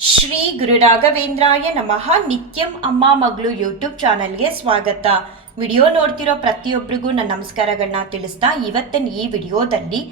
ಶ್ರೀ ಗುರು ರಾಘವೇಂದ್ರಾಯ ನಮಃ. ನಿತ್ಯಂ ಅಮ್ಮ ಮಗಳು ಯೂಟ್ಯೂಬ್ ಚಾನಲ್ಗೆ ಸ್ವಾಗತ. ವಿಡಿಯೋ ನೋಡ್ತಿರೋ ಪ್ರತಿಯೊಬ್ಬರಿಗೂ ನನ್ನ ನಮಸ್ಕಾರಗಳನ್ನ ತಿಳಿಸ್ತಾ ಇವತ್ತಿನ ಈ ವಿಡಿಯೋದಲ್ಲಿ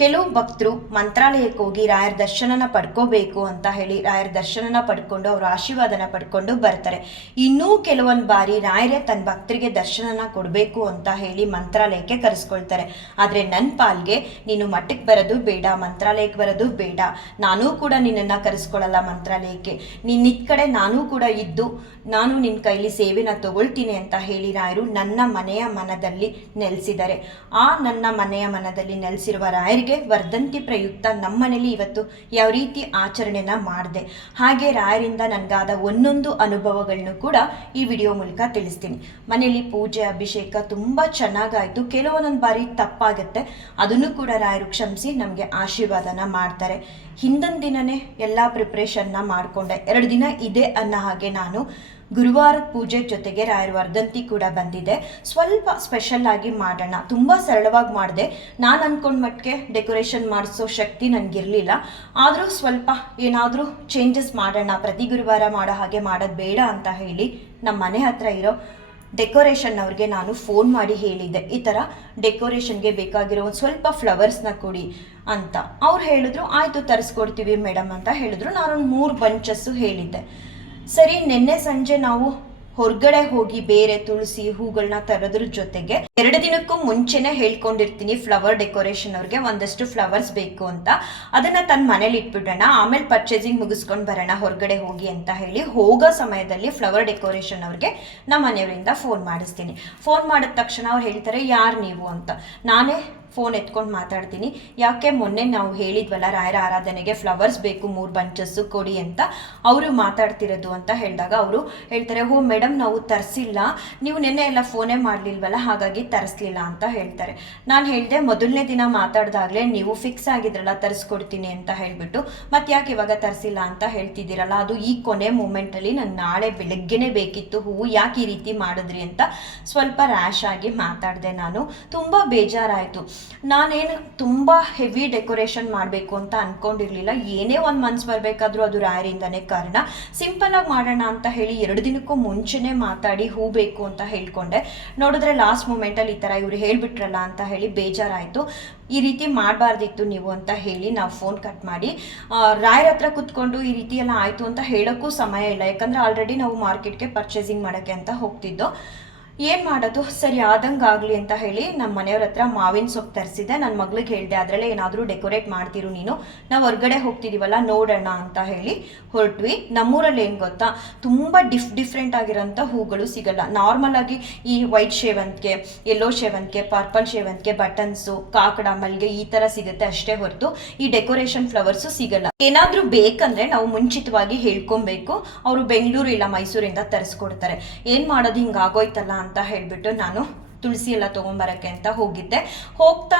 ಕೆಲವು ಭಕ್ತರು ಮಂತ್ರಾಲಯಕ್ಕೆ ಹೋಗಿ ರಾಯರ ದರ್ಶನನ ಪಡ್ಕೋಬೇಕು ಅಂತ ಹೇಳಿ ರಾಯರ ದರ್ಶನನ ಪಡ್ಕೊಂಡು ಅವ್ರ ಆಶೀರ್ವಾದನ ಪಡ್ಕೊಂಡು ಬರ್ತಾರೆ. ಇನ್ನೂ ಕೆಲವೊಂದು ಬಾರಿ ರಾಯರೇ ತನ್ನ ಭಕ್ತರಿಗೆ ದರ್ಶನನ ಕೊಡಬೇಕು ಅಂತ ಹೇಳಿ ಮಂತ್ರಾಲಯಕ್ಕೆ ಕರೆಸ್ಕೊಳ್ತಾರೆ. ಆದರೆ ನನ್ನ ಪಾಲ್ಗೆ ನೀನು ಮಠಕ್ಕೆ ಬರೋದು ಬೇಡ, ಮಂತ್ರಾಲಯಕ್ಕೆ ಬರೋದು ಬೇಡ, ನಾನೂ ಕೂಡ ನಿನ್ನನ್ನು ಕರೆಸ್ಕೊಳ್ಳಲ್ಲ ಮಂತ್ರಾಲಯಕ್ಕೆ, ನಿನ್ನಿದ್ದ ಕಡೆ ನಾನೂ ಕೂಡ ಇದ್ದು ನಾನು ನಿನ್ನ ಕೈಲಿ ಸೇವೆನ ತಗೊಳ್ತೀನಿ ಅಂತ ಹೇಳಿ ರಾಯರು ನನ್ನ ಮನೆಯ ಮನದಲ್ಲಿ ನೆಲೆಸಿದ್ದಾರೆ. ಆ ನನ್ನ ಮನೆಯ ಮನದಲ್ಲಿ ನೆಲೆಸಿರುವ ರಾಯರಿಗೆ ವರ್ಧಂತಿ ಪ್ರಯುಕ್ತ ನಮ್ಮನೇಲಿ ಇವತ್ತು ಯಾವ ರೀತಿ ಆಚರಣೆನ ಮಾಡಿದೆ, ಹಾಗೆ ರಾಯರಿಂದ ನನಗಾದ ಒಂದೊಂದು ಅನುಭವಗಳನ್ನು ಕೂಡ ಈ ವಿಡಿಯೋ ಮೂಲಕ ತಿಳಿಸ್ತೀನಿ. ಮನೆಯಲ್ಲಿ ಪೂಜೆ ಅಭಿಷೇಕ ತುಂಬ ಚೆನ್ನಾಗಾಯಿತು. ಕೆಲವೊಂದೊಂದು ಬಾರಿ ತಪ್ಪಾಗುತ್ತೆ, ಅದನ್ನು ಕೂಡ ರಾಯರು ಕ್ಷಮಿಸಿ ನಮಗೆ ಆಶೀರ್ವಾದನ ಮಾಡ್ತಾರೆ. ಹಿಂದಿನ ದಿನನೇ ಎಲ್ಲ ಪ್ರಿಪ್ರೇಷನ್ನ ಮಾಡಿಕೊಂಡೆ. 2 ದಿನ ಇದೆ ಅನ್ನೋ ಹಾಗೆ ನಾನು ಗುರುವಾರದ ಪೂಜೆ ಜೊತೆಗೆ ರಾಯರ ವರ್ಧಂತಿ ಕೂಡ ಬಂದಿದೆ. ಸ್ವಲ್ಪ ಸ್ಪೆಷಲ್ ಆಗಿ ಮಾಡೋಣ, ತುಂಬ ಸರಳವಾಗಿ ಮಾಡಿದೆ. ನಾನು ಅಂದ್ಕೊಂಡ ಮಟ್ಟಿಗೆ ಡೆಕೋರೇಷನ್ ಮಾಡಿಸೋ ಶಕ್ತಿ ನನಗಿರಲಿಲ್ಲ. ಆದರೂ ಸ್ವಲ್ಪ ಏನಾದರೂ ಚೇಂಜಸ್ ಮಾಡೋಣ, ಪ್ರತಿ ಗುರುವಾರ ಮಾಡೋ ಹಾಗೆ ಮಾಡೋದು ಬೇಡ ಅಂತ ಹೇಳಿ ನಮ್ಮ ಮನೆ ಹತ್ರ ಇರೋ ಡೆಕೋರೇಷನ್ ಅವ್ರಿಗೆ ನಾನು ಫೋನ್ ಮಾಡಿ ಹೇಳಿದ್ದೆ, ಈ ಥರ ಡೆಕೋರೇಷನ್ಗೆ ಬೇಕಾಗಿರೋ ಒಂದು ಸ್ವಲ್ಪ ಫ್ಲವರ್ಸ್ನ ಕೊಡಿ ಅಂತ. ಅವ್ರು ಹೇಳಿದ್ರು ಆಯಿತು ತರಿಸ್ಕೊಡ್ತೀವಿ ಮೇಡಮ್ ಅಂತ ಹೇಳಿದ್ರು. ನಾನೊಂದು 3 ಬಂಚಸ್ಸು ಹೇಳಿದ್ದೆ. ಸರಿ, ನಿನ್ನೆ ಸಂಜೆ ನಾವು ಹೊರಗಡೆ ಹೋಗಿ ಬೇರೆ ತುಳಸಿ ಹೂಗಳನ್ನ ತರೋದ್ರ ಜೊತೆಗೆ 2 ದಿನಕ್ಕೂ ಮುಂಚೆನೆ ಹೇಳ್ಕೊಂಡಿರ್ತೀನಿ ಫ್ಲವರ್ ಡೆಕೋರೇಷನ್ ಅವ್ರಿಗೆ ಒಂದಷ್ಟು ಫ್ಲವರ್ಸ್ ಬೇಕು ಅಂತ, ಅದನ್ನ ತನ್ನ ಮನೇಲಿ ಇಟ್ಬಿಡೋಣ, ಆಮೇಲೆ ಪರ್ಚೇಸಿಂಗ್ ಮುಗಿಸ್ಕೊಂಡು ಬರೋಣ ಹೊರಗಡೆ ಹೋಗಿ ಅಂತ ಹೇಳಿ ಹೋಗೋ ಸಮಯದಲ್ಲಿ ಫ್ಲವರ್ ಡೆಕೋರೇಷನ್ ಅವ್ರಿಗೆ ನಮ್ಮ ಮನೆಯವರಿಂದ ಫೋನ್ ಮಾಡಿಸ್ತೀನಿ. ಫೋನ್ ಮಾಡಿದ ತಕ್ಷಣ ಅವ್ರು ಹೇಳ್ತಾರೆ ಯಾರು ನೀವು ಅಂತ. ನಾನೇ ಫೋನ್ ಎತ್ಕೊಂಡು ಮಾತಾಡ್ತೀನಿ. ಯಾಕೆ ಮೊನ್ನೆ ನಾವು ಹೇಳಿದ್ವಲ್ಲ ರಾಯರ ಆರಾಧನೆಗೆ ಫ್ಲವರ್ಸ್ ಬೇಕು 3 ಬಂಚಸ್ಸು ಕೊಡಿ ಅಂತ, ಅವರು ಮಾತಾಡ್ತಿರೋದು ಅಂತ ಹೇಳಿದಾಗ ಅವರು ಹೇಳ್ತಾರೆ, ಓ ಮೇಡಮ್ ನಾವು ತರಿಸಿಲ್ಲ, ನೀವು ನೆನ್ನೆ ಎಲ್ಲ ಫೋನೇ ಮಾಡಲಿಲ್ವಲ್ಲ ಹಾಗಾಗಿ ತರಿಸ್ಲಿಲ್ಲ ಅಂತ ಹೇಳ್ತಾರೆ. ನಾನು ಹೇಳಿದೆ ಮೊದಲನೇ ದಿನ ಮಾತಾಡ್ದಾಗಲೇ ನೀವು ಫಿಕ್ಸ್ ಆಗಿದ್ರಲ್ಲ ತರಿಸ್ಕೊಡ್ತೀನಿ ಅಂತ ಹೇಳಿಬಿಟ್ಟು ಮತ್ತೆ ಯಾಕೆ ಇವಾಗ ತರಿಸಿಲ್ಲ ಅಂತ ಹೇಳ್ತಿದ್ದೀರಲ್ಲ, ಅದು ಈ ಕೊನೆ ಮೂಮೆಂಟಲ್ಲಿ ನಂಗೆ ನಾಳೆ ಬೆಳಗ್ಗೆನೇ ಬೇಕಿತ್ತು ಹೂವು, ಯಾಕೆ ಈ ರೀತಿ ಮಾಡಿದ್ರಿ ಅಂತ ಸ್ವಲ್ಪ ರ್ಯಾಶ್ ಆಗಿ ಮಾತಾಡಿದೆ. ನಾನು ತುಂಬ ಬೇಜಾರಾಯಿತು. ನಾನೇನು ತುಂಬ ಹೆವಿ ಡೆಕೋರೇಷನ್ ಮಾಡಬೇಕು ಅಂತ ಅಂದ್ಕೊಂಡಿರಲಿಲ್ಲ. ಏನೇ ಒಂದು ಮನ್ಸು ಬರಬೇಕಾದ್ರೂ ಅದು ರಾಯರಿಂದನೇ ಕಾರಣ. ಸಿಂಪಲಾಗಿ ಮಾಡೋಣ ಅಂತ ಹೇಳಿ 2 ದಿನಕ್ಕೂ ಮುಂಚೆನೇ ಮಾತಾಡಿ ಹೂ ಬೇಕು ಅಂತ ಹೇಳ್ಕೊಂಡೆ. ನೋಡಿದ್ರೆ ಲಾಸ್ಟ್ ಮೂಮೆಂಟಲ್ಲಿ ಈ ಥರ ಇವ್ರು ಹೇಳಿಬಿಟ್ರಲ್ಲ ಅಂತ ಹೇಳಿ ಬೇಜಾರಾಯಿತು. ಈ ರೀತಿ ಮಾಡಬಾರ್ದಿತ್ತು ನೀವು ಅಂತ ಹೇಳಿ ನಾವು ಫೋನ್ ಕಟ್ ಮಾಡಿ ರಾಯರ ಹತ್ರ ಕೂತ್ಕೊಂಡು ಈ ರೀತಿ ಎಲ್ಲ ಆಯಿತು ಅಂತ ಹೇಳೋಕ್ಕೂ ಸಮಯ ಇಲ್ಲ, ಯಾಕಂದರೆ ಆಲ್ರೆಡಿ ನಾವು ಮಾರ್ಕೆಟ್ಗೆ ಪರ್ಚೇಸಿಂಗ್ ಮಾಡೋಕ್ಕೆ ಅಂತ ಹೋಗ್ತಿದ್ದೋ. ಏನು ಮಾಡೋದು, ಸರಿ ಆದಂಗೆ ಆಗಲಿ ಅಂತ ಹೇಳಿ ನಮ್ಮ ಮನೆಯವ್ರ ಹತ್ರ ಮಾವಿನ ಸೊಪ್ಪು ತರಿಸಿದೆ. ನನ್ನ ಮಗಳಿಗೆ ಹೇಳಿದೆ ಅದರಲ್ಲೇ ಏನಾದರೂ ಡೆಕೋರೇಟ್ ಮಾಡ್ತಿರು ನೀನು, ನಾವು ಹೊರಗಡೆ ಹೋಗ್ತಿದ್ದೀವಲ್ಲ ನೋಡೋಣ ಅಂತ ಹೇಳಿ ಹೊರಟ್ವಿ. ನಮ್ಮೂರಲ್ಲಿ ಏನು ಗೊತ್ತಾ, ತುಂಬ ಡಿಫ್ರೆಂಟ್ ಆಗಿರೋಂಥ ಹೂಗಳು ಸಿಗಲ್ಲ. ನಾರ್ಮಲ್ ಆಗಿ ಈ ವೈಟ್ ಸೇವಂತಿಗೆ, ಯೆಲ್ಲೋ ಸೇವಂತಿಗೆ, ಪರ್ಪಲ್ ಸೇವಂತಿಗೆ, ಬಟನ್ಸು, ಕಾಕಡ, ಮಲ್ಲಿಗೆ ಈ ಥರ ಸಿಗುತ್ತೆ ಅಷ್ಟೇ ಹೊರತು ಈ ಡೆಕೋರೇಷನ್ ಫ್ಲವರ್ಸು ಸಿಗಲ್ಲ. ಏನಾದರೂ ಬೇಕಂದರೆ ನಾವು ಮುಂಚಿತವಾಗಿ ಹೇಳ್ಕೊಬೇಕು, ಅವರು ಬೆಂಗಳೂರು ಇಲ್ಲ ಮೈಸೂರಿಂದ ತರಿಸ್ಕೊಡ್ತಾರೆ. ಏನು ಮಾಡೋದು ಹಿಂಗಾಗೋಯ್ತಲ್ಲ ಅಂತ ಹೇಳಿಬಿಟ್ಟು ನಾನು ತುಳಸಿ ಎಲ್ಲ ತೊಗೊಂಬರೋಕ್ಕೆ ಅಂತ ಹೋಗಿದ್ದೆ. ಹೋಗ್ತಾ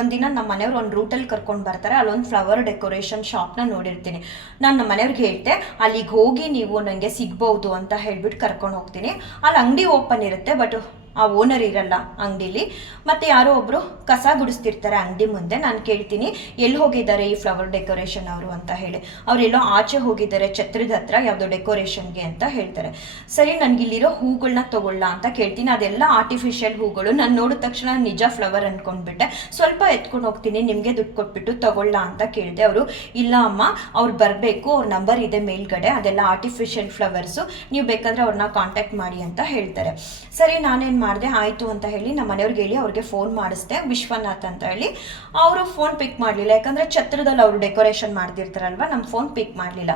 ಒಂದಿನ ನಮ್ಮ ಮನೆಯವ್ರು ಒಂದು ರೂಟಲ್ಲಿ ಕರ್ಕೊಂಡು ಬರ್ತಾರೆ, ಅಲ್ಲೊಂದು ಫ್ಲವರ್ ಡೆಕೋರೇಷನ್ ಶಾಪ್ನ ನೋಡಿರ್ತೀನಿ. ನಾನು ನಮ್ಮ ಮನೆಯವ್ರಿಗೆ ಹೇಳ್ತೆ ಅಲ್ಲಿಗೆ ಹೋಗಿ ನೀವು ನನಗೆ ಸಿಗ್ಬೋದು ಅಂತ ಹೇಳ್ಬಿಟ್ಟು ಕರ್ಕೊಂಡು ಹೋಗ್ತೀನಿ. ಅಲ್ಲಿ ಅಂಗಡಿ ಓಪನ್ ಇರುತ್ತೆ, ಬಟ್ ಆ ಓನರ್ ಇರಲ್ಲ ಅಂಗಡಿಲಿ. ಮತ್ತು ಯಾರೋ ಒಬ್ಬರು ಕಸ ಗುಡಿಸ್ತಿರ್ತಾರೆ ಅಂಗಡಿ ಮುಂದೆ. ನಾನು ಕೇಳ್ತೀನಿ ಎಲ್ಲಿ ಹೋಗಿದ್ದಾರೆ ಈ ಫ್ಲವರ್ ಡೆಕೋರೇಷನ್ ಅವರು ಅಂತ ಹೇಳಿ. ಅವರೆಲ್ಲೋ ಆಚೆ ಹೋಗಿದ್ದಾರೆ ಛತ್ರದ ಹತ್ರ ಯಾವುದೋ ಡೆಕೋರೇಷನ್ಗೆ ಅಂತ ಹೇಳ್ತಾರೆ. ಸರಿ, ನನಗಿಲ್ಲಿರೋ ಹೂಗಳನ್ನ ತೊಗೊಳ್ಳ ಅಂತ ಕೇಳ್ತೀನಿ. ಅದೆಲ್ಲ ಆರ್ಟಿಫಿಷಿಯಲ್ ಹೂಗಳು. ನಾನು ನೋಡಿದ ತಕ್ಷಣ ನಿಜ ಫ್ಲವರ್ ಅಂದ್ಕೊಂಡ್ಬಿಟ್ಟೆ. ಸ್ವಲ್ಪ ಎತ್ಕೊಂಡು ಹೋಗ್ತೀನಿ, ನಿಮಗೆ ದುಡ್ಡು ಕೊಟ್ಬಿಟ್ಟು ತೊಗೊಳ್ಳ ಅಂತ ಕೇಳಿದೆ. ಅವರು ಇಲ್ಲ ಅಮ್ಮ ಅವ್ರು ಬರಬೇಕು, ಅವ್ರ ನಂಬರ್ ಇದೆ ಮೇಲ್ಗಡೆ, ಅದೆಲ್ಲ ಆರ್ಟಿಫಿಷಿಯಲ್ ಫ್ಲವರ್ಸು, ನೀವು ಬೇಕಾದರೆ ಅವ್ರನ್ನ ಕಾಂಟ್ಯಾಕ್ಟ್ ಮಾಡಿ ಅಂತ ಹೇಳ್ತಾರೆ. ಸರಿ, ನಾನೇನು ಮಾಡಿದೆ ಆಯಿತು ಅಂತ ಹೇಳಿ ನಮ್ಮ ಮನೆಯವ್ರಿಗೆ ಹೇಳಿ ಅವ್ರಿಗೆ ಫೋನ್ ಮಾಡಿಸ್ದೆ, ವಿಶ್ವನಾಥ್ ಅಂತ ಹೇಳಿ. ಅವರು ಫೋನ್ ಪಿಕ್ ಮಾಡಲಿಲ್ಲ, ಯಾಕಂದರೆ ಛತ್ರದಲ್ಲಿ ಅವರು ಡೆಕೋರೇಷನ್ ಮಾಡ್ತಿರ್ತಾರಲ್ವ, ನಮ್ಮ ಫೋನ್ ಪಿಕ್ ಮಾಡಲಿಲ್ಲ.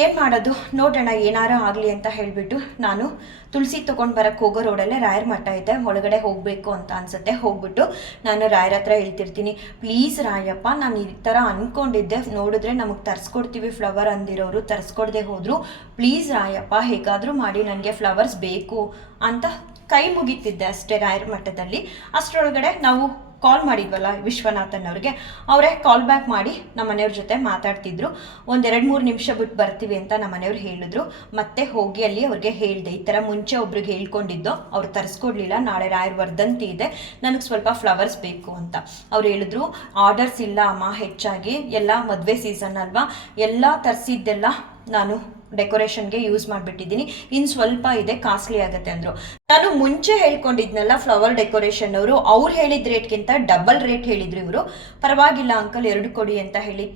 ಏನು ಮಾಡೋದು ನೋಡೋಣ ಏನಾರ ಆಗಲಿ ಅಂತ ಹೇಳಿಬಿಟ್ಟು ನಾನು ತುಳಸಿ ತೊಗೊಂಡು ಬರೋಕ್ಕೆ ಹೋಗೋ ರೋಡಲ್ಲೇ ರಾಯರ ಮಠ ಇದೆ, ಒಳಗಡೆ ಹೋಗಬೇಕು ಅಂತ ಅನಿಸುತ್ತೆ. ಹೋಗ್ಬಿಟ್ಟು ನಾನು ರಾಯರ ಹತ್ರ ಹೇಳ್ತಿರ್ತೀನಿ, ಪ್ಲೀಸ್ ರಾಯಪ್ಪ ನಾನು ಈ ಥರ ಅಂದ್ಕೊಂಡಿದ್ದೆ, ನೋಡಿದ್ರೆ ನಮಗೆ ತರಿಸ್ಕೊಡ್ತೀವಿ ಫ್ಲವರ್ ಅಂದಿರೋರು ತರಿಸ್ಕೊಡ್ದೆ ಹೋದರು, ಪ್ಲೀಸ್ ರಾಯಪ್ಪ ಹೇಗಾದರೂ ಮಾಡಿ ನನಗೆ ಫ್ಲವರ್ಸ್ ಬೇಕು ಅಂತ ಕೈ ಮುಗಿತಿದ್ದೆ ಅಷ್ಟೇ ರಾಯರ ಮಠದಲ್ಲಿ. ಅಷ್ಟರೊಳಗಡೆ ನಾವು ಕಾಲ್ ಮಾಡಿದ್ವಲ್ಲ ವಿಶ್ವನಾಥನ್ ಅವ್ರಿಗೆ, ಅವರೇ ಕಾಲ್ ಬ್ಯಾಕ್ ಮಾಡಿ ನಮ್ಮ ಮನೆಯವ್ರ ಜೊತೆ ಮಾತಾಡ್ತಿದ್ರು. 1-2-3 ನಿಮಿಷ ಬಿಟ್ಟು ಬರ್ತೀವಿ ಅಂತ ನಮ್ಮ ಮನೆಯವ್ರು ಹೇಳಿದ್ರು. ಮತ್ತೆ ಹೋಗಿ ಅಲ್ಲಿ ಅವ್ರಿಗೆ ಹೇಳಿದೆ, ಈ ಥರ ಮುಂಚೆ ಒಬ್ರಿಗೆ ಹೇಳ್ಕೊಂಡಿದ್ದು, ಅವ್ರು ತರಿಸ್ಕೊಡ್ಲಿಲ್ಲ, ನಾಳೆ ರಾಯರ ವರ್ಧಂತಿ ಇದೆ, ನನಗೆ ಸ್ವಲ್ಪ ಫ್ಲವರ್ಸ್ ಬೇಕು ಅಂತ. ಅವ್ರು ಹೇಳಿದ್ರು ಆರ್ಡರ್ಸ್ ಇಲ್ಲ ಅಮ್ಮ, ಹೆಚ್ಚಾಗಿ ಎಲ್ಲ ಮದುವೆ ಸೀಸನ್ ಅಲ್ವಾ, ಎಲ್ಲ ತರಿಸಿದ್ದೆಲ್ಲ ನಾನು ಡೆಕೋರೇಷನ್ಗೆ ಯೂಸ್ ಮಾಡಿಬಿಟ್ಟಿದ್ದೀನಿ, ಇನ್ನು ಸ್ವಲ್ಪ ಇದೆ, ಕಾಸ್ಟ್ಲಿ ಆಗುತ್ತೆ ಅಂದರು. ನಾನು ಮುಂಚೆ ಹೇಳ್ಕೊಂಡಿದ್ನಲ್ಲ ಫ್ಲವರ್ ಡೆಕೋರೇಷನ್ ಅವರು, ಅವ್ರು ಹೇಳಿದ ರೇಟ್ಗಿಂತ ಡಬಲ್ ರೇಟ್ ಹೇಳಿದ್ರು ಇವರು. ಪರವಾಗಿಲ್ಲ ಅಂಕಲ್ 2 ಕೊಡಿ ಅಂತ ಹೇಳಿ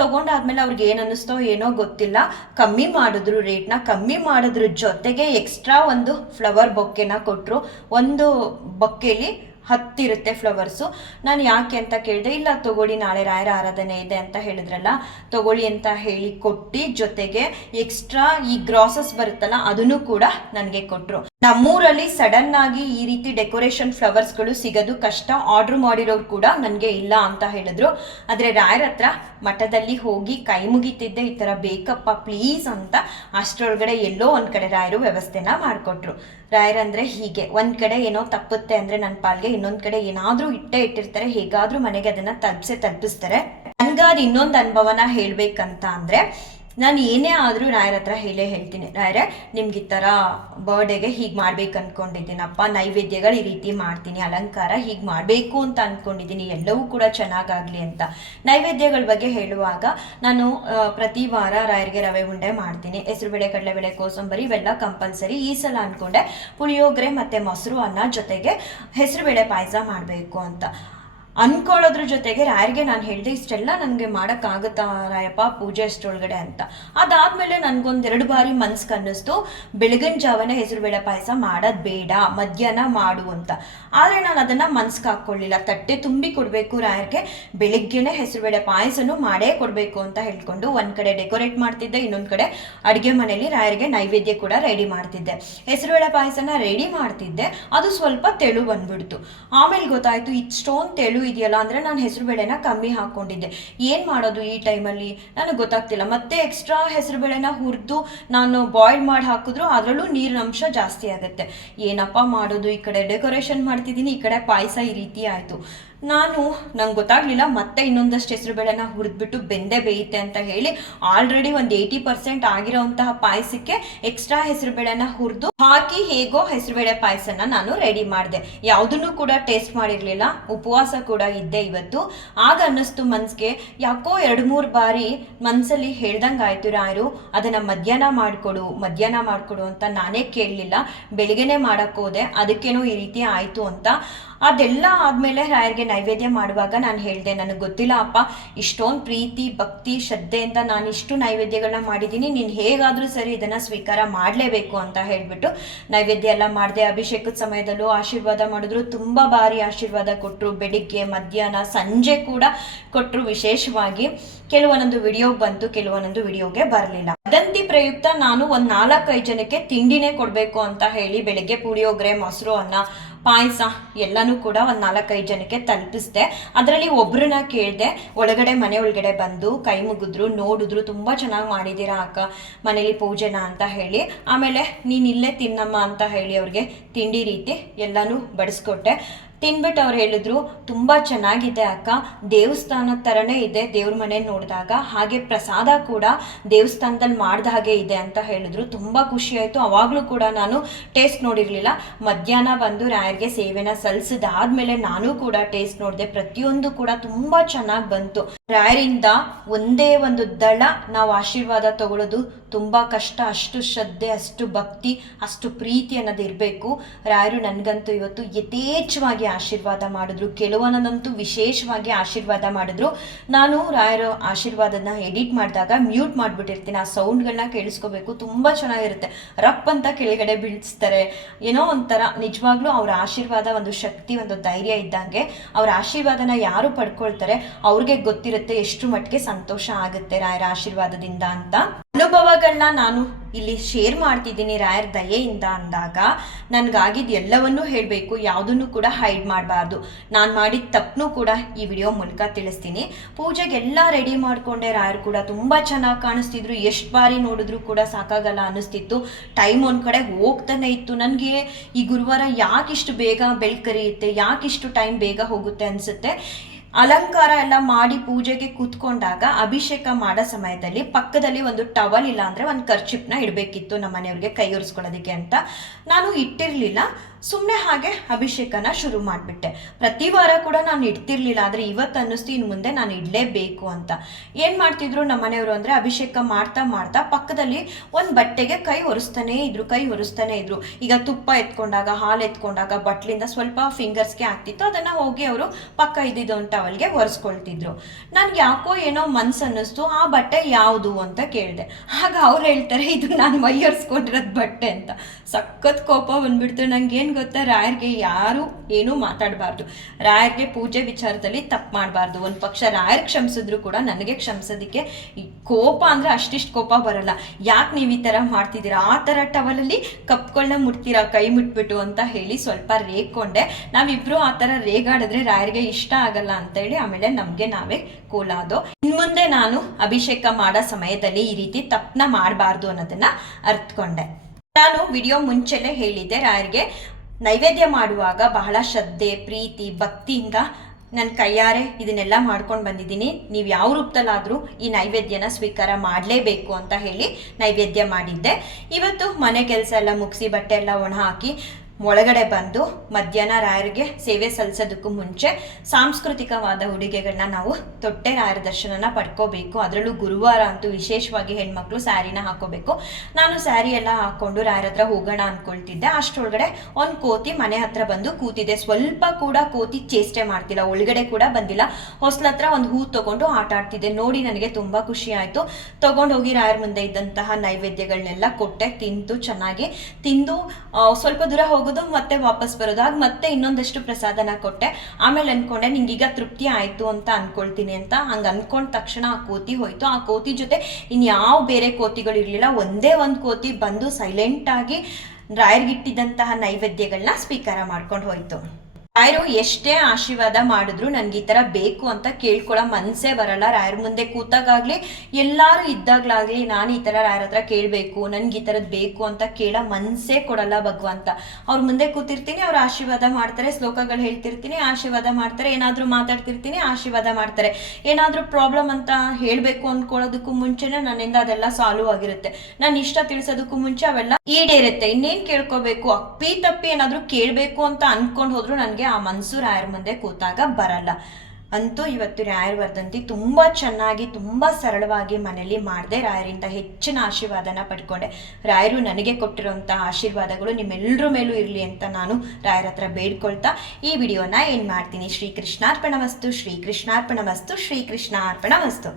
ತೊಗೊಂಡಾದ್ಮೇಲೆ ಅವ್ರಿಗೆ ಏನು ಅನ್ನಿಸ್ತೋ ಏನೋ ಗೊತ್ತಿಲ್ಲ, ಕಮ್ಮಿ ಮಾಡಿದ್ರು, ರೇಟ್ನ ಕಮ್ಮಿ ಮಾಡಿದ್ರ ಜೊತೆಗೆ ಎಕ್ಸ್ಟ್ರಾ ಒಂದು ಫ್ಲವರ್ ಬೊಕ್ಕೆನ ಕೊಟ್ಟರು. ಒಂದು ಬೊಕ್ಕೆಲಿ 10 ಇರುತ್ತೆ ಫ್ಲವರ್ಸು. ನಾನು ಯಾಕೆ ಅಂತ ಕೇಳಿದೆ, ಇಲ್ಲ ತಗೊಳ್ಳಿ ನಾಳೆ ರಾಯರ ಆರಾಧನೆ ಇದೆ ಅಂತ ಹೇಳಿದ್ರಲ್ಲ, ತಗೊಳ್ಳಿ ಅಂತ ಹೇಳಿ ಕೊಟ್ಟು, ಜೊತೆಗೆ ಎಕ್ಸ್ಟ್ರಾ ಈ ಗ್ರಾಸಸ್ ಬರುತ್ತಲ್ಲ ಅದನ್ನು ಕೂಡ ನನಗೆ ಕೊಟ್ಟರು. ನಮ್ಮೂರಲ್ಲಿ ಸಡನ್ ಆಗಿ ಈ ರೀತಿ ಡೆಕೋರೇಷನ್ ಫ್ಲವರ್ಸ್ಗಳು ಸಿಗೋದು ಕಷ್ಟ, ಆರ್ಡ್ರ್ ಮಾಡಿರೋರು ಕೂಡ ನನಗೆ ಇಲ್ಲ ಅಂತ ಹೇಳಿದ್ರು. ಆದರೆ ರಾಯರ ಹತ್ರ ಮಠದಲ್ಲಿ ಹೋಗಿ ಕೈ ಮುಗಿತಿದ್ದೆ, ಈ ಥರ ಬೇಕಪ್ಪ ಪ್ಲೀಸ್ ಅಂತ. ಅಷ್ಟರೊಳಗಡೆ ಎಲ್ಲೋ ಒಂದು ಕಡೆ ರಾಯರು ವ್ಯವಸ್ಥೆನ ಮಾಡಿಕೊಟ್ರು. ರಾಯರಂದರೆ ಹೀಗೆ, ಒಂದು ಕಡೆ ಏನೋ ತಪ್ಪುತ್ತೆ ಅಂದರೆ ನನ್ನ ಪಾಲ್ಗೆ, ಇನ್ನೊಂದು ಕಡೆ ಏನಾದರೂ ಇಟ್ಟಿರ್ತಾರೆ, ಹೇಗಾದರೂ ಮನೆಗೆ ಅದನ್ನು ತಲುಪಿಸ್ತಾರೆ. ನನಗಾದ ಇನ್ನೊಂದು ಅನುಭವನ ಹೇಳಬೇಕಂತ ಅಂದರೆ, ನಾನು ಏನೇ ಆದರೂ ರಾಯರ ಹತ್ರ ಹೇಳ್ತೀನಿ, ರಾಯರೇ ನಿಮ್ಗೆ ಈ ಥರ ಬರ್ಡೇಗೆ ಹೀಗೆ ಮಾಡ್ಬೇಕು ಅಂದ್ಕೊಂಡಿದ್ದೀನಪ್ಪ, ನೈವೇದ್ಯಗಳು ಈ ರೀತಿ ಮಾಡ್ತೀನಿ, ಅಲಂಕಾರ ಹೀಗೆ ಮಾಡಬೇಕು ಅಂತ ಅಂದ್ಕೊಂಡಿದ್ದೀನಿ, ಎಲ್ಲವೂ ಕೂಡ ಚೆನ್ನಾಗಾಗಲಿ ಅಂತ. ನೈವೇದ್ಯಗಳ ಬಗ್ಗೆ ಹೇಳುವಾಗ ನಾನು ಪ್ರತಿ ವಾರ ರಾಯರಿಗೆ ರವೆ ಉಂಡೆ ಮಾಡ್ತೀನಿ, ಹೆಸರುಬೇಳೆ, ಕಡಲೆಬೇಳೆ, ಕೋಸಂಬರಿ ಇವೆಲ್ಲ ಕಂಪಲ್ಸರಿ. ಈ ಸಲ ಅಂದ್ಕೊಂಡೆ ಪುಳಿಯೋಗರೆ ಮತ್ತು ಮೊಸರು ಅನ್ನ ಜೊತೆಗೆ ಹೆಸರುಬೇಳೆ ಪಾಯಸ ಮಾಡಬೇಕು ಅಂತ ಅನ್ಕೊಳ್ಳೋದ್ರ ಜೊತೆಗೆ ರಾಯರಿಗೆ ನಾನು ಹೇಳಿದೆ, ಇಷ್ಟೆಲ್ಲ ನನಗೆ ಮಾಡೋಕ್ಕಾಗುತ್ತಾ ರಾಯಪ್ಪ ಪೂಜೆ ಅಷ್ಟರೊಳಗಡೆ ಅಂತ. ಅದಾದಮೇಲೆ ನನಗೊಂದು 2 ಬಾರಿ ಮನ್ಸಿಗೆ ಅನ್ನಿಸ್ತು, ಬೆಳಗಿನ ಜಾವನೇ ಹೆಸರುಬೇಳೆ ಪಾಯಸ ಮಾಡೋದು ಬೇಡ, ಮಧ್ಯಾಹ್ನ ಮಾಡು ಅಂತ. ಆದರೆ ನಾನು ಅದನ್ನು ಮನ್ಸಿಗೆ ಹಾಕ್ಕೊಳ್ಳಿಲ್ಲ, ತಟ್ಟೆ ತುಂಬಿ ಕೊಡಬೇಕು ರಾಯರಿಗೆ, ಬೆಳಿಗ್ಗೆನೇ ಹೆಸರುಬೇಳೆ ಪಾಯಸನೂ ಮಾಡೇ ಕೊಡಬೇಕು ಅಂತ ಹೇಳ್ಕೊಂಡು ಒಂದು ಕಡೆ ಡೆಕೋರೇಟ್ ಮಾಡ್ತಿದ್ದೆ, ಇನ್ನೊಂದು ಕಡೆ ಅಡುಗೆ ಮನೆಯಲ್ಲಿ ರಾಯರಿಗೆ ನೈವೇದ್ಯ ಕೂಡ ರೆಡಿ ಮಾಡ್ತಿದ್ದೆ. ಹೆಸರುಬೇಳೆ ಪಾಯಸನ ರೆಡಿ ಮಾಡ್ತಿದ್ದೆ, ಅದು ಸ್ವಲ್ಪ ತೆಳು ಬಂದ್ಬಿಡ್ತು. ಆಮೇಲೆ ಗೊತ್ತಾಯಿತು ಇಷ್ಟೊಂದು ತೆಳು ಇದೆಯಲ್ಲ, ಅಂದರೆ ನಾನು ಹೆಸರುಬೇಳೆನ ಕಮ್ಮಿ ಹಾಕ್ಕೊಂಡಿದ್ದೆ. ಏನು ಮಾಡೋದು ಈ ಟೈಮಲ್ಲಿ ನನಗೆ ಗೊತ್ತಾಗ್ತಿಲ್ಲ. ಮತ್ತೆ ಎಕ್ಸ್ಟ್ರಾ ಹೆಸರುಬೇಳೆನ ಹುರಿದು ನಾನು ಬಾಯ್ಲ್ ಮಾಡಿ ಹಾಕಿದ್ರು ಅದರಲ್ಲೂ ನೀರಿನ ಅಂಶ ಜಾಸ್ತಿ ಆಗುತ್ತೆ. ಏನಪ್ಪ ಮಾಡೋದು, ಈ ಕಡೆ ಡೆಕೋರೇಷನ್ ಮಾಡ್ತಿದ್ದೀನಿ, ಈ ಕಡೆ ಪಾಯಸ ಈ ರೀತಿ ಆಯಿತು. ನಂಗೆ ಗೊತ್ತಾಗಲಿಲ್ಲ, ಮತ್ತೆ ಇನ್ನೊಂದಷ್ಟು ಹೆಸರುಬೇಳೆನ ಹುರಿದ್ಬಿಟ್ಟು ಬೆಂದೆ ಬೇಯುತ್ತೆ ಅಂತ ಹೇಳಿ ಆಲ್ರೆಡಿ ಒಂದು 80% ಆಗಿರೋಂತಹ ಪಾಯಸಕ್ಕೆ ಎಕ್ಸ್ಟ್ರಾ ಹೆಸರುಬೇಳೆನ ಹುರಿದು ಹಾಕಿ ಹೇಗೋ ಹೆಸರುಬೇಳೆ ಪಾಯಸನ ನಾನು ರೆಡಿ ಮಾಡಿದೆ. ಯಾವುದನ್ನು ಕೂಡ ಟೇಸ್ಟ್ ಮಾಡಿರಲಿಲ್ಲ, ಉಪವಾಸ ಕೂಡ ಇದ್ದೆ ಇವತ್ತು. ಆಗ ಅನ್ನಿಸ್ತು ಮನ್ಸಿಗೆ, ಯಾಕೋ 2-3 ಬಾರಿ ಮನಸ್ಸಲ್ಲಿ ಹೇಳ್ದಂಗೆ ಆಯಿತು ರಾಯರು, ಅದನ್ನು ಮಧ್ಯಾಹ್ನ ಮಾಡಿಕೊಡು ಅಂತ ನಾನೇ ಕೇಳಲಿಲ್ಲ. ಬೆಳಿಗ್ಗೆನೇ ಮಾಡೋಕ್ಕೋದೆ, ಅದಕ್ಕೇನೋ ಈ ರೀತಿ ಆಯಿತು ಅಂತ. ಅದೆಲ್ಲ ಆದಮೇಲೆ ರಾಯರಿಗೆ ನೈವೇದ್ಯ ಮಾಡುವಾಗ ನಾನು ಹೇಳಿದೆ, ನನಗೆ ಗೊತ್ತಿಲ್ಲ ಅಪ್ಪ, ಇಷ್ಟೊಂದು ಪ್ರೀತಿ ಭಕ್ತಿ ಶ್ರದ್ಧೆಯಿಂದ ನಾನು ಇಷ್ಟು ನೈವೇದ್ಯಗಳನ್ನ ಮಾಡಿದ್ದೀನಿ, ನೀನು ಹೇಗಾದರೂ ಸರಿ ಇದನ್ನು ಸ್ವೀಕಾರ ಮಾಡಲೇಬೇಕು ಅಂತ ಹೇಳಿಬಿಟ್ಟು ನೈವೇದ್ಯ ಎಲ್ಲ ಮಾಡಿದೆ. ಅಭಿಷೇಕದ ಸಮಯದಲ್ಲೂ ಆಶೀರ್ವಾದ ಮಾಡಿದ್ರು, ತುಂಬ ಬಾರಿ ಆಶೀರ್ವಾದ ಕೊಟ್ಟರು, ಬೆಳಿಗ್ಗೆ ಮಧ್ಯಾಹ್ನ ಸಂಜೆ ಕೂಡ ಕೊಟ್ಟರು. ವಿಶೇಷವಾಗಿ ಕೆಲವೊಂದೊಂದು ವಿಡಿಯೋಗೆ ಬಂತು, ಕೆಲವೊಂದೊಂದು ವಿಡಿಯೋಗೆ ಬರಲಿಲ್ಲ. ವರ್ಧಂತಿ ಪ್ರಯುಕ್ತ ನಾನು ಒಂದು 4-5 ಜನಕ್ಕೆ ತಿಂಡಿನೇ ಕೊಡಬೇಕು ಅಂತ ಹೇಳಿ ಬೆಳಿಗ್ಗೆ ಪುಳಿಯೋಗರೆ, ಮೊಸರು ಅನ್ನ, ಪಾಯಸ ಎಲ್ಲನೂ ಕೂಡ ಒಂದು 4-5 ಜನಕ್ಕೆ ತಲುಪಿಸ್ದೆ. ಅದರಲ್ಲಿ ಒಬ್ಬರನ್ನ ಕೇಳಿದೆ, ಮನೆ ಒಳಗಡೆ ಬಂದು ಕೈ ಮುಗಿದ್ರು, ನೋಡಿದ್ರು, ತುಂಬ ಚೆನ್ನಾಗಿ ಮಾಡಿದ್ದೀರಾ ಅಕ್ಕ ಮನೇಲಿ ಪೂಜೆನ ಅಂತ ಹೇಳಿ. ಆಮೇಲೆ ನೀನು ಇಲ್ಲೇ ತಿನ್ನಮ್ಮ ಅಂತ ಹೇಳಿ ಅವ್ರಿಗೆ ತಿಂಡಿ ರೀತಿ ಎಲ್ಲನೂ ಬಡಿಸ್ಕೊಟ್ಟೆ. ತಿನ್ಬಿಟ್ಟು ಅವ್ರು ಹೇಳಿದ್ರು, ತುಂಬ ಚೆನ್ನಾಗಿದೆ ಅಕ್ಕ, ದೇವಸ್ಥಾನದ ಥರನೇ ಇದೆ ದೇವ್ರ ಮನೆ ನೋಡಿದಾಗ, ಹಾಗೆ ಪ್ರಸಾದ ಕೂಡ ದೇವಸ್ಥಾನದಲ್ಲಿ ಮಾಡಿದ ಹಾಗೆ ಇದೆ ಅಂತ ಹೇಳಿದ್ರು. ತುಂಬ ಖುಷಿ ಆಯಿತು. ಅವಾಗಲೂ ಕೂಡ ನಾನು ಟೇಸ್ಟ್ ನೋಡಿರಲಿಲ್ಲ. ಮಧ್ಯಾಹ್ನ ಬಂದು ರಾಯರಿಗೆ ಸೇವೆನ ಸಲ್ಲಿಸಿದಾದ್ಮೇಲೆ ನಾನು ಕೂಡ ಟೇಸ್ಟ್ ನೋಡಿದೆ. ಪ್ರತಿಯೊಂದು ಕೂಡ ತುಂಬ ಚೆನ್ನಾಗಿ ಬಂತು. ರಾಯರಿಂದ ಒಂದೇ ಒಂದು ದಳ ನಾವು ಆಶೀರ್ವಾದ ತಗೊಳ್ಳೋದು ತುಂಬ ಕಷ್ಟ. ಅಷ್ಟು ಶ್ರದ್ಧೆ, ಅಷ್ಟು ಭಕ್ತಿ, ಅಷ್ಟು ಪ್ರೀತಿ ಅನ್ನೋದು ಇರಬೇಕು. ರಾಯರು ನನಗಂತೂ ಇವತ್ತು ಯಥೇಚ್ಛವಾಗಿ ಆಶೀರ್ವಾದ ಮಾಡಿದ್ರು, ಕೆಲವೊಂದಂತೂ ವಿಶೇಷವಾಗಿ ಆಶೀರ್ವಾದ ಮಾಡಿದ್ರು. ನಾನು ರಾಯರ ಆಶೀರ್ವಾದನ ಎಡಿಟ್ ಮಾಡಿದಾಗ ಮ್ಯೂಟ್ ಮಾಡಿಬಿಟ್ಟಿರ್ತೀನಿ, ಆ ಸೌಂಡ್ಗಳನ್ನ ಕೇಳಿಸ್ಕೋಬೇಕು. ತುಂಬ ಚೆನ್ನಾಗಿರುತ್ತೆ. ರಪ್ ಅಂತ ಕೆಳಗಡೆ ಬೀಳಿಸ್ತಾರೆ, ಏನೋ ಒಂಥರ. ನಿಜವಾಗ್ಲೂ ಅವ್ರ ಆಶೀರ್ವಾದ ಒಂದು ಶಕ್ತಿ, ಒಂದು ಧೈರ್ಯ ಇದ್ದಂಗೆ. ಅವ್ರ ಆಶೀರ್ವಾದನ ಯಾರು ಪಡ್ಕೊಳ್ತಾರೆ ಅವ್ರಿಗೆ ಗೊತ್ತಿರುತ್ತೆ ಎಷ್ಟು ಮಟ್ಟಿಗೆ ಸಂತೋಷ ಆಗುತ್ತೆ ರಾಯರ ಆಶೀರ್ವಾದದಿಂದ ಅಂತ. ಅನುಭವ ಅನುಭವಗಳನ್ನ ನಾನು ಇಲ್ಲಿ ಶೇರ್ ಮಾಡ್ತಿದ್ದೀನಿ ರಾಯರ್ ದಯೆಯಿಂದ ಅಂದಾಗ ನನಗಾಗಿದ್ದು ಎಲ್ಲವನ್ನೂ ಹೇಳಬೇಕು, ಯಾವುದನ್ನು ಕೂಡ ಹೈಡ್ ಮಾಡಬಾರ್ದು. ನಾನು ಮಾಡಿದ ತಪ್ಪನ್ನು ಕೂಡ ಈ ವಿಡಿಯೋ ಮೂಲಕ ತಿಳಿಸ್ತೀನಿ. ಪೂಜೆಗೆಲ್ಲ ರೆಡಿ ಮಾಡಿಕೊಂಡೆ, ರಾಯರು ಕೂಡ ತುಂಬ ಚೆನ್ನಾಗಿ ಕಾಣಿಸ್ತಿದ್ರು. ಎಷ್ಟು ಬಾರಿ ನೋಡಿದ್ರು ಕೂಡ ಸಾಕಾಗಲ್ಲ ಅನ್ನಿಸ್ತಿತ್ತು. ಟೈಮ್ ಒಂದು ಕಡೆ ಹೋಗ್ತಾನೆ ಇತ್ತು. ನನಗೆ ಈ ಗುರುವಾರ ಯಾಕಿಷ್ಟು ಬೇಗ ಬೆಳ್ಕರಿಯುತ್ತೆ, ಯಾಕಿಷ್ಟು ಟೈಮ್ ಬೇಗ ಹೋಗುತ್ತೆ ಅನಿಸುತ್ತೆ. ಅಲಂಕಾರ ಎಲ್ಲ ಮಾಡಿ ಪೂಜೆಗೆ ಕೂತ್ಕೊಂಡಾಗ ಅಭಿಷೇಕ ಮಾಡೋ ಸಮಯದಲ್ಲಿ ಪಕ್ಕದಲ್ಲಿ ಒಂದು ಟವಲ್ ಇಲ್ಲ ಅಂದರೆ ಒಂದು ಕರ್ಚಿಪ್ನ ಇಡಬೇಕಿತ್ತು ನಮ್ಮ ಮನೆಯವ್ರಿಗೆ ಕೈ ಒರೆಸ್ಕೊಳ್ಳೋದಕ್ಕೆ ಅಂತ. ನಾನು ಇಟ್ಟಿರಲಿಲ್ಲ, ಸುಮ್ಮನೆ ಹಾಗೆ ಅಭಿಷೇಕನ ಶುರು ಮಾಡಿಬಿಟ್ಟೆ. ಪ್ರತಿ ವಾರ ಕೂಡ ನಾನು ಇಡ್ತಿರ್ಲಿಲ್ಲ, ಆದರೆ ಇವತ್ತು ಅನ್ನಿಸ್ತು ಇನ್ನು ಮುಂದೆ ನಾನು ಇಡಲೇಬೇಕು ಅಂತ. ಏನು ಮಾಡ್ತಿದ್ರು ನಮ್ಮ ಮನೆಯವರು ಅಂದರೆ ಅಭಿಷೇಕ ಮಾಡ್ತಾ ಮಾಡ್ತಾ ಪಕ್ಕದಲ್ಲಿ ಒಂದು ಬಟ್ಟೆಗೆ ಕೈ ಒರೆಸ್ತಾನೇ ಇದ್ರು. ಈಗ ತುಪ್ಪ ಎತ್ಕೊಂಡಾಗ, ಹಾಲು ಎತ್ಕೊಂಡಾಗ ಬಟ್ಲಿಂದ ಸ್ವಲ್ಪ ಫಿಂಗರ್ಸ್ಗೆ ಆಗ್ತಿತ್ತು, ಅದನ್ನು ಹೋಗಿ ಅವರು ಪಕ್ಕ ಇದ್ದಿದ್ದು ಒಂದು ಟವಲ್ಗೆ ಒರೆಸ್ಕೊಳ್ತಿದ್ರು. ನನ್ಗೆ ಯಾಕೋ ಏನೋ ಮನ್ಸು ಅನ್ನಿಸ್ತು, ಆ ಬಟ್ಟೆ ಯಾವುದು ಅಂತ ಕೇಳಿದೆ. ಆಗ ಅವ್ರು ಹೇಳ್ತಾರೆ, ಇದು ನಾನು ಮೈ ಒರೆಸ್ಕೊಂಡಿರೋದು ಬಟ್ಟೆ ಅಂತ. ಸಖತ್ ಕೋಪ ಬಂದ್ಬಿಡ್ತು. ನಂಗೆ ಏನು ಗೊತ್ತಾ, ರಾಯರ್ಗೆ ಯಾರು ಏನೂ ಮಾತಾಡಬಾರ್ದು, ರಾಯರ್ಗೆ ಪೂಜೆ ವಿಚಾರದಲ್ಲಿ ತಪ್ಪು ಮಾಡಬಾರ್ದು. ಒಂದು ಪಕ್ಷ ರಾಯರ್ ಕ್ಷಮಿಸಿದ್ರು ಕೂಡ ನನಗೆ ಕ್ಷಮಿಸೋದಕ್ಕೆ ಕೋಪ ಅಂದರೆ ಅಷ್ಟಿಷ್ಟು ಕೋಪ ಬರಲ್ಲ. ಯಾಕೆ ನೀವು ಈ ಥರ ಮಾಡ್ತಿದ್ದೀರಾ, ಆ ಥರ ಟವಲಲ್ಲಿ ಕಪ್ಗಳನ್ನ ಮುಟ್ತೀರಾ ಕೈ ಮುಟ್ಬಿಟ್ಟು ಅಂತ ಹೇಳಿ ಸ್ವಲ್ಪ ರೇಗ್ಕೊಂಡೆ. ನಾವಿಬ್ರು ಆ ಥರ ರೇಗಾಡಿದ್ರೆ ರಾಯರ್ಗೆ ಇಷ್ಟ ಆಗಲ್ಲ ಅಂತ ಹೇಳಿ ಆಮೇಲೆ ನಮಗೆ ನಾವೇ ಕೋಲಾದೋ. ಇನ್ಮುಂದೆ ನಾನು ಅಭಿಷೇಕ ಮಾಡೋ ಸಮಯದಲ್ಲಿ ಈ ರೀತಿ ತಪ್ಪನ್ನ ಮಾಡಬಾರ್ದು ಅನ್ನೋದನ್ನ ಅರ್ಥಕೊಂಡೆ. ನಾನು ವಿಡಿಯೋ ಮುಂಚೆಲೆ ಹೇಳಿದ್ದೆ, ರಾಯರ್ಗೆ ನೈವೇದ್ಯ ಮಾಡುವಾಗ ಬಹಳ ಶ್ರದ್ಧೆ, ಪ್ರೀತಿ, ಭಕ್ತಿಯಿಂದ ನನ್ನ ಕೈಯಾರೆ ಇದನ್ನೆಲ್ಲ ಮಾಡ್ಕೊಂಡು ಬಂದಿದ್ದೀನಿ. ನೀವು ಯಾವ ರೂಪದಲ್ಲಾದರೂ ಈ ನೈವೇದ್ಯನ ಸ್ವೀಕಾರ ಮಾಡಲೇಬೇಕು ಅಂತ ಹೇಳಿ ನೈವೇದ್ಯ ಮಾಡಿದ್ದೆ. ಇವತ್ತು ಮನೆ ಕೆಲಸ ಎಲ್ಲ ಮುಗಿಸಿ ಬಟ್ಟೆ ಎಲ್ಲ ಒಣ ಹಾಕಿ ಒಳಗಡೆ ಬಂದು ಮಧ್ಯಾಹ್ನ ರಾಯರಿಗೆ ಸೇವೆ ಸಲ್ಲಿಸೋದಕ್ಕೂ ಮುಂಚೆ ಸಾಂಸ್ಕೃತಿಕವಾದ ಉಡುಗೆಗಳನ್ನ ನಾವು ತೊಟ್ಟೆ ರಾಯರ ದರ್ಶನನ ಪಡ್ಕೋಬೇಕು. ಅದರಲ್ಲೂ ಗುರುವಾರ ಅಂತೂ ವಿಶೇಷವಾಗಿ ಹೆಣ್ಮಕ್ಳು ಸ್ಯಾರಿನ ಹಾಕೋಬೇಕು. ನಾನು ಸ್ಯಾರಿ ಎಲ್ಲ ಹಾಕ್ಕೊಂಡು ರಾಯರ ಹತ್ರ ಹೋಗೋಣ ಅಂದ್ಕೊಳ್ತಿದ್ದೆ. ಅಷ್ಟರೊಳಗಡೆ ಒಂದು ಕೋತಿ ಮನೆ ಹತ್ರ ಬಂದು ಕೂತಿದೆ. ಸ್ವಲ್ಪ ಕೂಡ ಕೋತಿ ಚೇಷ್ಟೆ ಮಾಡ್ತಿಲ್ಲ, ಒಳಗಡೆ ಕೂಡ ಬಂದಿಲ್ಲ. ಹೊಸ್ಲ ಹತ್ರ ಒಂದು ಹೂ ತಗೊಂಡು ಆಟ ಆಡ್ತಿದ್ದೆ. ನೋಡಿ ನನಗೆ ತುಂಬ ಖುಷಿ ಆಯಿತು. ತೊಗೊಂಡೋಗಿ ರಾಯರ ಮುಂದೆ ಇದ್ದಂತಹ ನೈವೇದ್ಯಗಳನ್ನೆಲ್ಲ ಕೊಟ್ಟೆ. ಚೆನ್ನಾಗಿ ತಿಂದು ಸ್ವಲ್ಪ ದೂರ ಹೋಗೋದು ಮತ್ತೆ ವಾಪಸ್ ಬರೋದು, ಆಗ ಮತ್ತೆ ಇನ್ನೊಂದಷ್ಟು ಪ್ರಸಾದನ ಕೊಟ್ಟೆ. ಆಮೇಲೆ ಅನ್ಕೊಂಡೆ ನಿಂಗೀಗ ತೃಪ್ತಿ ಆಯ್ತು ಅಂತ ಅನ್ಕೊಳ್ತೀನಿ ಅಂತ. ಹಂಗೆ ಅನ್ಕೊಂಡ ತಕ್ಷಣ ಆ ಕೋತಿ ಹೋಯ್ತು. ಆ ಕೋತಿ ಜೊತೆ ಇನ್ಯಾವ ಬೇರೆ ಕೋತಿಗಳು ಇರಲಿಲ್ಲ. ಒಂದೇ ಒಂದು ಕೋತಿ ಬಂದು ಸೈಲೆಂಟಾಗಿ ರಾಯರ್ಗಿಟ್ಟಿದ್ದಂತಹ ನೈವೇದ್ಯಗಳನ್ನ ಸ್ವೀಕಾರ ಮಾಡ್ಕೊಂಡು ಹೋಯ್ತು. ರಾಯರು ಎಷ್ಟೇ ಆಶೀರ್ವಾದ ಮಾಡಿದ್ರು ನನಗೆ ಈ ಥರ ಬೇಕು ಅಂತ ಕೇಳ್ಕೊಳ್ಳೋ ಮನಸ್ಸೇ ಬರಲ್ಲ. ರಾಯರ ಮುಂದೆ ಕೂತಾಗಲಿ ಎಲ್ಲರೂ ಇದ್ದಾಗಲಾಗಲಿ ನಾನು ಈ ಥರ ರಾಯರ ಹತ್ರ ಕೇಳಬೇಕು, ನನಗೆ ಈ ಥರದ್ದು ಬೇಕು ಅಂತ ಕೇಳೋ ಮನಸ್ಸೇ ಕೊಡಲ್ಲ ಭಗವಂತ. ಅವ್ರ ಮುಂದೆ ಕೂತಿರ್ತೀನಿ, ಅವ್ರು ಆಶೀರ್ವಾದ ಮಾಡ್ತಾರೆ, ಶ್ಲೋಕಗಳು ಹೇಳ್ತಿರ್ತೀನಿ, ಆಶೀರ್ವಾದ ಮಾಡ್ತಾರೆ, ಏನಾದರೂ ಮಾತಾಡ್ತಿರ್ತೀನಿ, ಆಶೀರ್ವಾದ ಮಾಡ್ತಾರೆ. ಏನಾದರೂ ಪ್ರಾಬ್ಲಮ್ ಅಂತ ಹೇಳಬೇಕು ಅಂದ್ಕೊಳ್ಳೋದಕ್ಕೂ ಮುಂಚೆನೇ ನನ್ನಿಂದ ಅದೆಲ್ಲ ಸಾಲ್ವ್ ಆಗಿರುತ್ತೆ. ನಾನು ಇಷ್ಟ ತಿಳಿಸೋದಕ್ಕೂ ಮುಂಚೆ ಅವೆಲ್ಲ ಈಡೇರುತ್ತೆ. ಇನ್ನೇನು ಕೇಳ್ಕೋಬೇಕು, ಅಪ್ಪಿ ತಪ್ಪಿ ಏನಾದರೂ ಕೇಳಬೇಕು ಅಂತ ಅನ್ಕೊಂಡು ಹೋದ್ರು ನನಗೆ ಆ ಮನ್ಸು ರಾಯರ ಮುಂದೆ ಕೂತಾಗ ಬರಲ್ಲ. ಅಂತೂ ಇವತ್ತು ರಾಯರ ವರ್ಧಂತಿ ತುಂಬ ಚೆನ್ನಾಗಿ, ತುಂಬ ಸರಳವಾಗಿ ಮನೆಯಲ್ಲಿ ಮಾಡಿದೆ. ರಾಯರಿಂದ ಹೆಚ್ಚಿನ ಆಶೀರ್ವಾದನ ಪಡ್ಕೊಂಡೆ. ರಾಯರು ನನಗೆ ಕೊಟ್ಟಿರುವಂಥ ಆಶೀರ್ವಾದಗಳು ನಿಮ್ಮೆಲ್ಲರ ಮೇಲೂ ಇರಲಿ ಅಂತ ನಾನು ರಾಯರ ಹತ್ರ ಬೇಡ್ಕೊಳ್ತಾ ಈ ವಿಡಿಯೋನ ಏನು ಮಾಡ್ತೀನಿ. ಶ್ರೀಕೃಷ್ಣಾರ್ಪಣಮಸ್ತು, ಶ್ರೀಕೃಷ್ಣಾರ್ಪಣಮಸ್ತು, ಶ್ರೀಕೃಷ್ಣಾರ್ಪಣಮಸ್ತು.